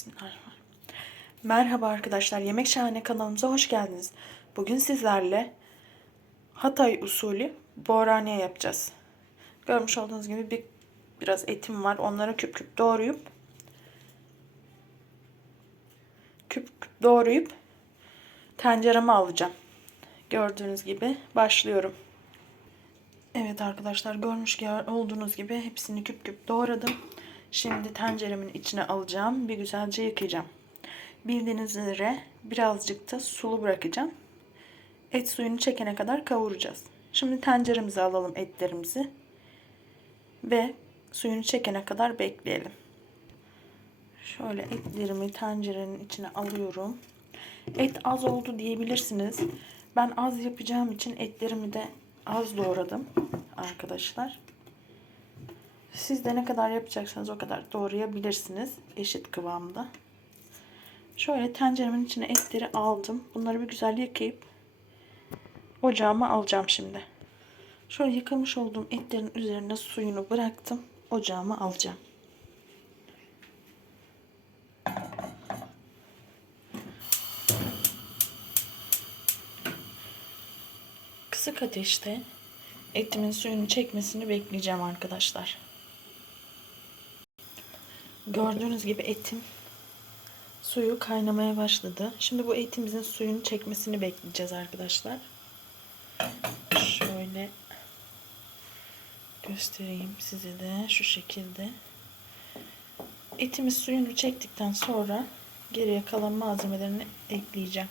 Bismillahirrahmanirrahim. Merhaba arkadaşlar. Yemek Şahane kanalımıza hoş geldiniz. Bugün sizlerle Hatay usulü bohraniye yapacağız. Görmüş olduğunuz gibi bir biraz etim var. Onları küp küp doğrayıp küp küp doğrayıp tencereme alacağım. Gördüğünüz gibi başlıyorum. Evet arkadaşlar görmüş olduğunuz gibi hepsini küp küp doğradım. Şimdi tenceremin içine alacağım. Bir güzelce yıkayacağım. Bildiğiniz üzere birazcık da sulu bırakacağım. Et suyunu çekene kadar kavuracağız. Şimdi tenceremize alalım etlerimizi. Ve suyunu çekene kadar bekleyelim. Şöyle etlerimi tencerenin içine alıyorum. Et az oldu diyebilirsiniz. Ben az yapacağım için etlerimi de az doğradım arkadaşlar. Siz de ne kadar yapacaksanız o kadar doğrayabilirsiniz. Eşit kıvamda. Şöyle tenceremin içine etleri aldım. Bunları bir güzel yıkayıp ocağıma alacağım şimdi. Şöyle yıkamış olduğum etlerin üzerine suyunu bıraktım. Ocağıma alacağım. Kısık ateşte etimin suyunu çekmesini bekleyeceğim arkadaşlar. Gördüğünüz gibi etim suyu kaynamaya başladı. Şimdi bu etimizin suyunu çekmesini bekleyeceğiz arkadaşlar. Şöyle göstereyim size de şu şekilde. Etimiz suyunu çektikten sonra geriye kalan malzemelerini ekleyeceğim.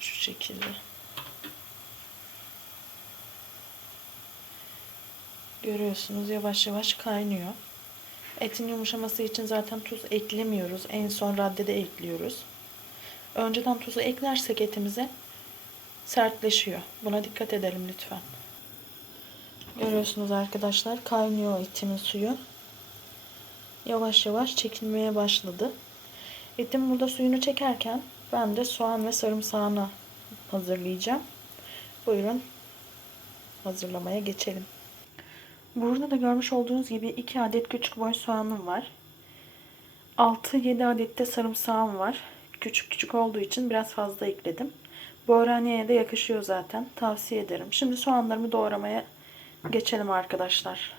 Şu şekilde. Görüyorsunuz yavaş yavaş kaynıyor. Etin yumuşaması için zaten tuz eklemiyoruz. En son raddede ekliyoruz. Önceden tuzu eklersek etimize sertleşiyor. Buna dikkat edelim lütfen. Görüyorsunuz arkadaşlar kaynıyor etimin suyu. Yavaş yavaş çekilmeye başladı. Etim burada suyunu çekerken ben de soğan ve sarımsağını hazırlayacağım. Buyurun hazırlamaya geçelim. Burada da görmüş olduğunuz gibi 2 adet küçük boy soğanım var. 6-7 adet de sarımsağım var. Küçük küçük olduğu için biraz fazla ekledim. Bohraniye'ye de yakışıyor zaten. Tavsiye ederim. Şimdi soğanlarımı doğramaya geçelim arkadaşlar.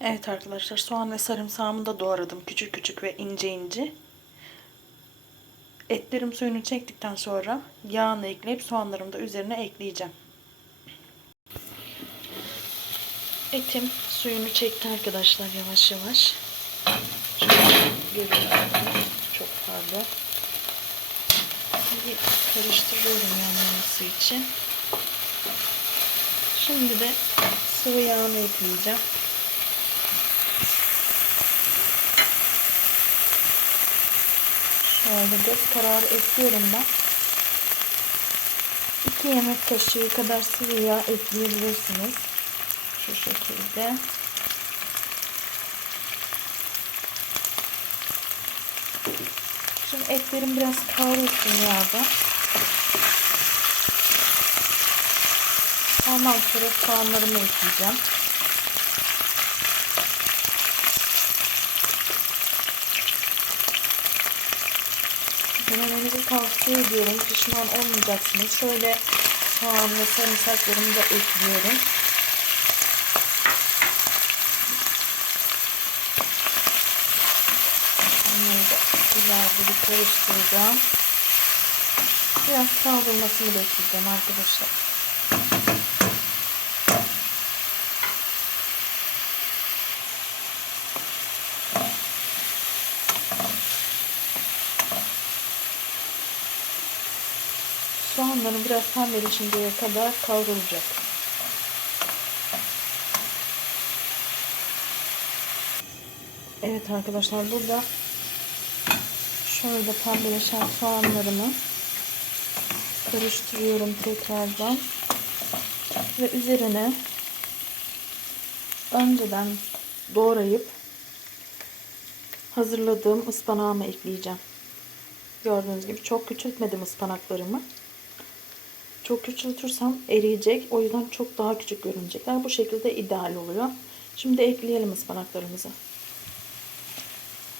Evet arkadaşlar soğan ve sarımsağımı da doğradım. Küçük küçük ve ince ince. Etlerim suyunu çektikten sonra yağını ekleyip soğanlarımı da üzerine ekleyeceğim. Etim suyunu çekti arkadaşlar yavaş yavaş. Çok pardon. Bir karıştırıyorum yanmaması için. Şimdi de sıvı yağını ekleyeceğim. Şöyle göz kararı ekliyorum ben. 2 yemek kaşığı kadar sıvı yağ ekleyebilirsiniz. Şu şekilde. Şimdi etlerim biraz kavrulsun yağda. Ondan sonra soğanlarımı ekleyeceğim. Denemenizi tavsiye ediyorum. Pişman olmayacaksınız. Şöyle soğan ve sarımsaklarımı da ekliyorum. Bunları güzelce bir karıştıracağım. Biraz kavrulmasını bekleyeceğim arkadaşlar. Soğanların biraz pembeleşinceye kadar kavrulacak. Evet arkadaşlar burada şöyle pembeleşen soğanlarımı karıştırıyorum tekrardan ve üzerine önceden doğrayıp hazırladığım ıspanağımı ekleyeceğim. Gördüğünüz gibi çok küçültmedim ıspanaklarımı. Çok küçültürsem eriyecek. O yüzden çok daha küçük görünecekler. Bu şekilde ideal oluyor. Şimdi ekleyelim ıspanaklarımızı.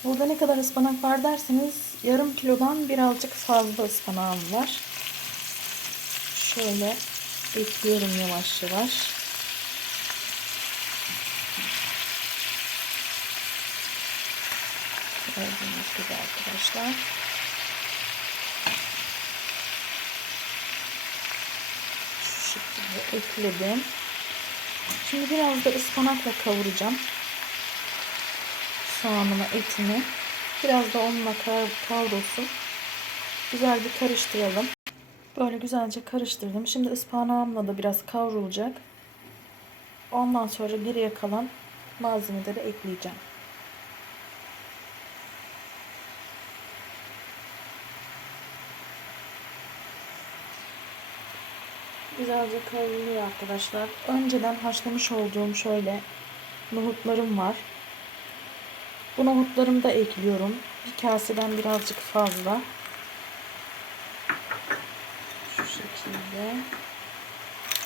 Burada ne kadar ıspanak var derseniz yarım kilodan birazcık fazla ıspanağım var. Şöyle ekliyorum yavaş yavaş. Gördüğünüz gibi arkadaşlar. Şu şekilde ekledim. Şimdi biraz da ıspanakla kavuracağım. Soğanımı, etimi. Biraz da onunla kav- kavrulsun. Güzel bir karıştıralım. Böyle güzelce karıştırdım. Şimdi ıspanağımla da biraz kavrulacak. Ondan sonra geriye kalan malzemeleri ekleyeceğim. Güzelce kavruluyor arkadaşlar. Önceden haşlamış olduğum şöyle nohutlarım var. Bu nohutlarımı da ekliyorum. Bir kaseden birazcık fazla. Şu şekilde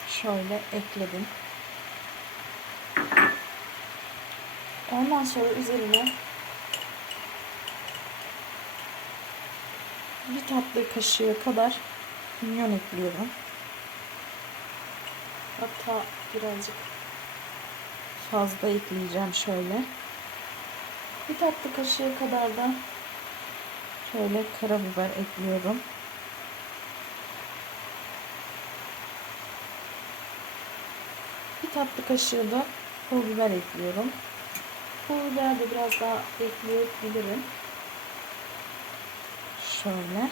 şöyle ekledim. Ondan sonra üzerine bir tatlı kaşığı kadar kimyon ekliyorum. Hatta birazcık fazla ekleyeceğim şöyle. Bir tatlı kaşığı kadar da şöyle karabiber ekliyorum. Bir tatlı kaşığı da pul biber ekliyorum. Pul biber de biraz daha ekleyebilirim. Şöyle.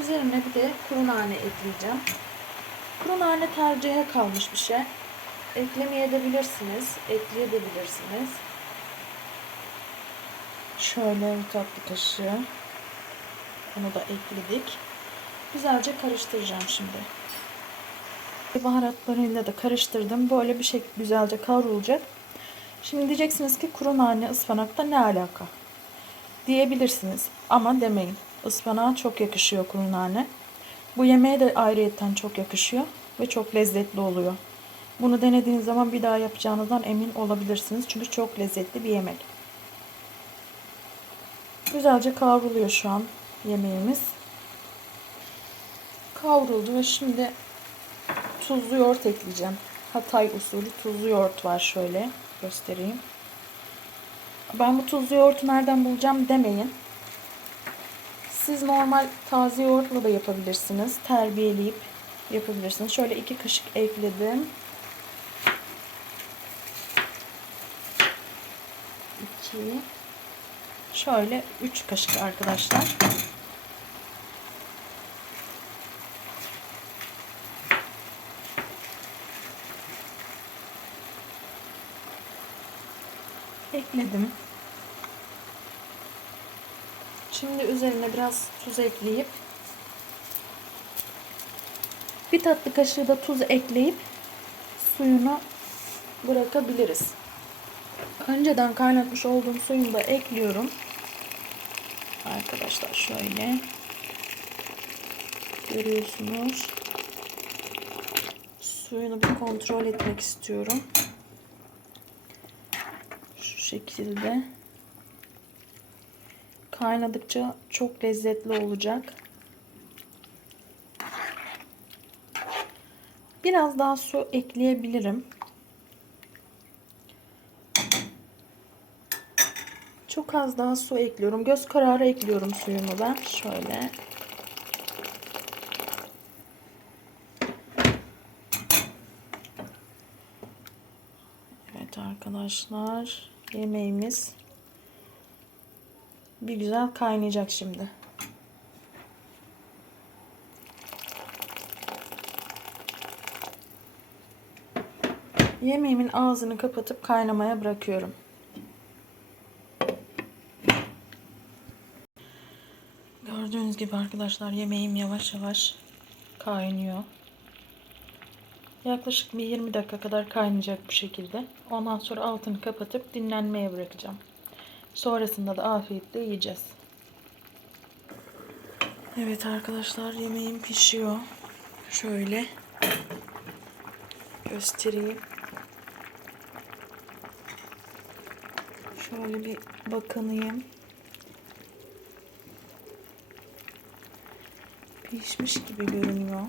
Üzerine bir de kuru nane ekleyeceğim. Kuru nane tercihe kalmış bir şey. Eklemeyebilirsiniz, ekleyebilirsiniz. Şöyle bir tatlı kaşığı. Bunu da ekledik. Güzelce karıştıracağım şimdi. Baharatlarıyla da karıştırdım. Böyle bir şey güzelce kavrulacak. Şimdi diyeceksiniz ki kuru nane ıspanakta ne alaka? Diyebilirsiniz ama demeyin. Ispanağa çok yakışıyor kuru nane. Bu yemeğe de ayrıyetten çok yakışıyor ve çok lezzetli oluyor. Bunu denediğiniz zaman bir daha yapacağınızdan emin olabilirsiniz. Çünkü çok lezzetli bir yemek. Güzelce kavruluyor şu an yemeğimiz. Kavruldu ve şimdi tuzlu yoğurt ekleyeceğim. Hatay usulü tuzlu yoğurt var şöyle göstereyim. Ben bu tuzlu yoğurtu nereden bulacağım demeyin. Siz normal taze yoğurtla da yapabilirsiniz. Terbiyeleyip yapabilirsiniz. Şöyle iki kaşık ekledim. 2 Şöyle 3 kaşık arkadaşlar. Ekledim. Şimdi üzerine biraz tuz ekleyip bir tatlı kaşığı da tuz ekleyip suyunu bırakabiliriz. Önceden kaynatmış olduğum suyunu da ekliyorum. Arkadaşlar şöyle görüyorsunuz. Suyunu bir kontrol etmek istiyorum. Şu şekilde. Kaynadıkça çok lezzetli olacak. Biraz daha su ekleyebilirim. Çok az daha su ekliyorum. Göz kararı ekliyorum suyunu ben. Şöyle. Evet arkadaşlar. Yemeğimiz bir güzel kaynayacak şimdi. Yemeğimin ağzını kapatıp kaynamaya bırakıyorum. Gördüğünüz gibi arkadaşlar yemeğim yavaş yavaş kaynıyor. Yaklaşık bir 20 dakika kadar kaynayacak bu şekilde. Ondan sonra altını kapatıp dinlenmeye bırakacağım. Sonrasında da afiyetle yiyeceğiz. Evet arkadaşlar yemeğim pişiyor. Şöyle göstereyim. Şöyle bir bakınayım. Pişmiş gibi görünüyor.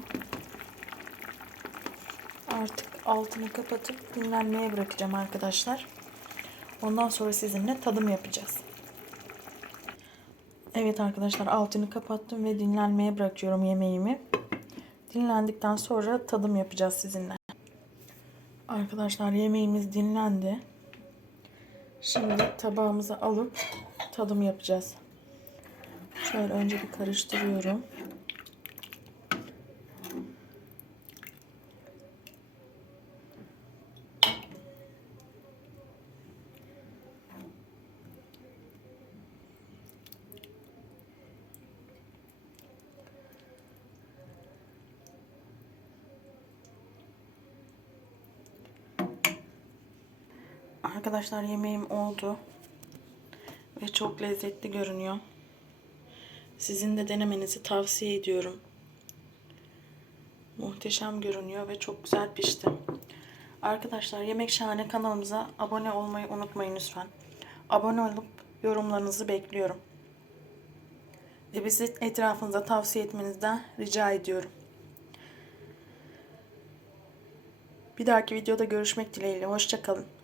Artık altını kapatıp dinlenmeye bırakacağım arkadaşlar. Ondan sonra sizinle tadım yapacağız. Evet arkadaşlar altını kapattım ve dinlenmeye bırakıyorum yemeğimi. Dinlendikten sonra tadım yapacağız sizinle. Arkadaşlar yemeğimiz dinlendi. Şimdi tabağımıza alıp tadım yapacağız. Şöyle önce bir karıştırıyorum. Arkadaşlar yemeğim oldu. Ve çok lezzetli görünüyor. Sizin de denemenizi tavsiye ediyorum. Muhteşem görünüyor ve çok güzel pişti. Arkadaşlar Yemek Şahane kanalımıza abone olmayı unutmayın lütfen. Abone olup yorumlarınızı bekliyorum. Ve bizi etrafınıza tavsiye etmenizden rica ediyorum. Bir dahaki videoda görüşmek dileğiyle. Hoşçakalın.